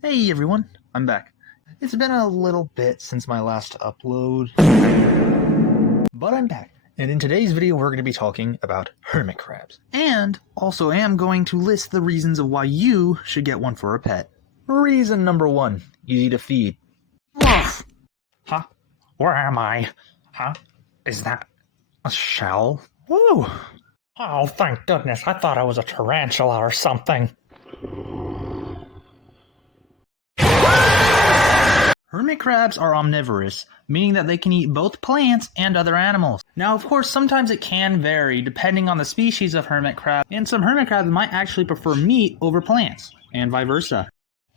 Hey everyone, I'm back. It's been a little bit since my last upload, but I'm back. And in today's video we're going to be talking about hermit crabs. And also am going to list the reasons of why you should get one for a pet. Reason number 1, easy to feed. Woof! Huh? Where am I? Huh? Is that a shell? Woo! Oh, thank goodness. I thought I was a tarantula or something. Hermit crabs are omnivorous, meaning that they can eat both plants and other animals. Now, of course, sometimes it can vary depending on the species of hermit crab, and some hermit crabs might actually prefer meat over plants, and vice versa.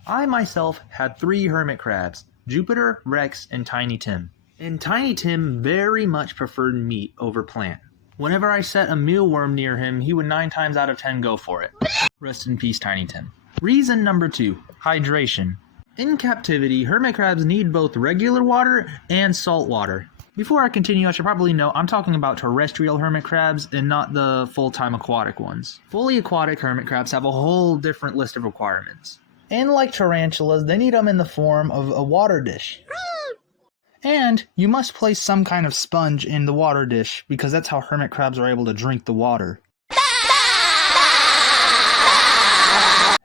I myself had 3 hermit crabs, Jupiter, Rex, and Tiny Tim. And Tiny Tim very much preferred meat over plant. Whenever I set a mealworm near him, he would 9 times out of 10 go for it. Rest in peace, Tiny Tim. Reason number 2, hydration. In captivity, hermit crabs need both regular water and salt water. Before I continue, I should probably note I'm talking about terrestrial hermit crabs and not the full-time aquatic ones. Fully aquatic hermit crabs have a whole different list of requirements. And like tarantulas, they need them in the form of a water dish. And you must place some kind of sponge in the water dish because that's how hermit crabs are able to drink the water.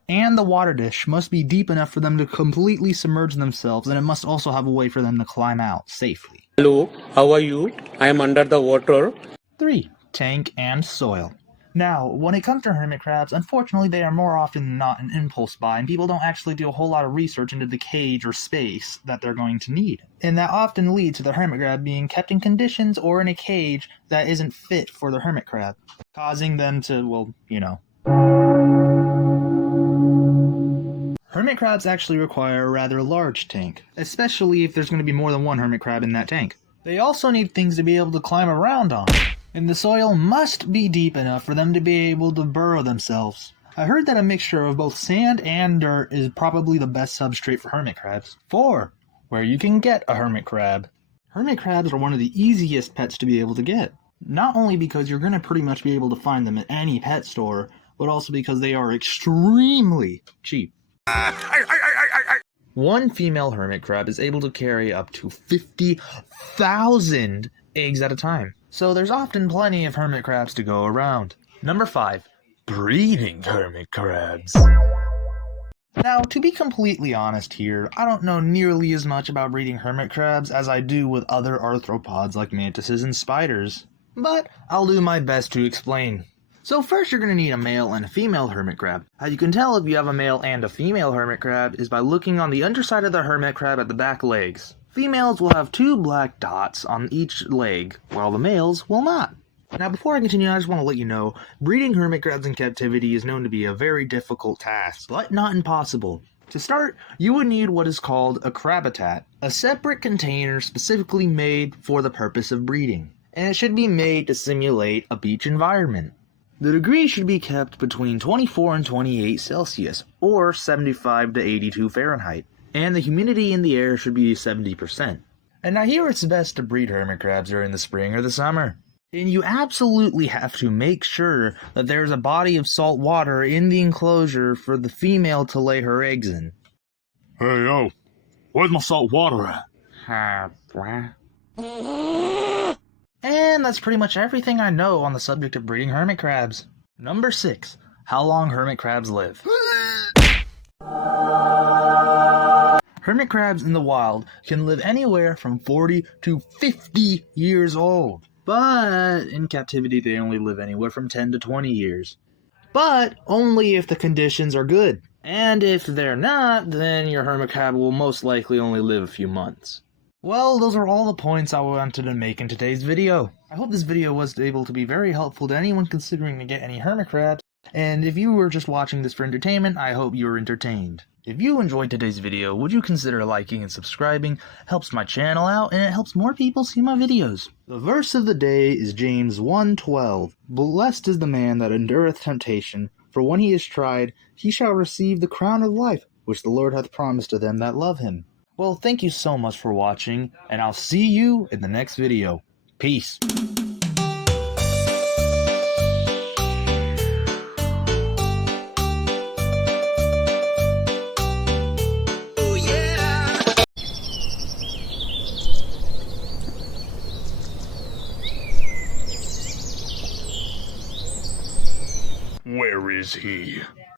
And the water dish must be deep enough for them to completely submerge themselves, and it must also have a way for them to climb out safely. Hello, how are you? I am under the water. 3. Tank and soil. Now, when it comes to hermit crabs, unfortunately they are more often than not an impulse buy, and people don't actually do a whole lot of research into the cage or space that they're going to need. And that often leads to the hermit crab being kept in conditions or in a cage that isn't fit for the hermit crab, causing them to, well, you know. Hermit crabs actually require a rather large tank, especially if there's going to be more than one hermit crab in that tank. They also need things to be able to climb around on, and the soil must be deep enough for them to be able to burrow themselves. I heard that a mixture of both sand and dirt is probably the best substrate for hermit crabs. 4. Where you can get a hermit crab. Hermit crabs are one of the easiest pets to be able to get. Not only because you're going to pretty much be able to find them at any pet store, but also because they are extremely cheap. One female hermit crab is able to carry up to 50,000 eggs at a time, so there's often plenty of hermit crabs to go around. Number 5. Breeding hermit crabs. Now, to be completely honest here, I don't know nearly as much about breeding hermit crabs as I do with other arthropods like mantises and spiders, but I'll do my best to explain. So first you're going to need a male and a female hermit crab. How you can tell if you have a male and a female hermit crab is by looking on the underside of the hermit crab at the back legs. Females will have 2 black dots on each leg, while the males will not. Now before I continue, I just want to let you know, breeding hermit crabs in captivity is known to be a very difficult task, but not impossible. To start, you would need what is called a crabitat, a separate container specifically made for the purpose of breeding, and it should be made to simulate a beach environment. The degree should be kept between 24 and 28 Celsius, or 75 to 82 Fahrenheit, and the humidity in the air should be 70%. And now here it's best to breed hermit crabs during the spring or the summer. And you absolutely have to make sure that there's a body of salt water in the enclosure for the female to lay her eggs in. Hey, yo, where's my salt water at? And that's pretty much everything I know on the subject of breeding hermit crabs. Number 6. How long hermit crabs live. Hermit crabs in the wild can live anywhere from 40 to 50 years old. But in captivity they only live anywhere from 10 to 20 years. But only if the conditions are good. And if they're not, then your hermit crab will most likely only live a few months. Well, those are all the points I wanted to make in today's video. I hope this video was able to be very helpful to anyone considering to get any hermit crabs, and if you were just watching this for entertainment, I hope you were entertained. If you enjoyed today's video, would you consider liking and subscribing? It helps my channel out, and it helps more people see my videos. The verse of the day is James 1:12. Blessed is the man that endureth temptation, for when he is tried, he shall receive the crown of life, which the Lord hath promised to them that love him. Well, thank you so much for watching, and I'll see you in the next video. Peace. Where is he?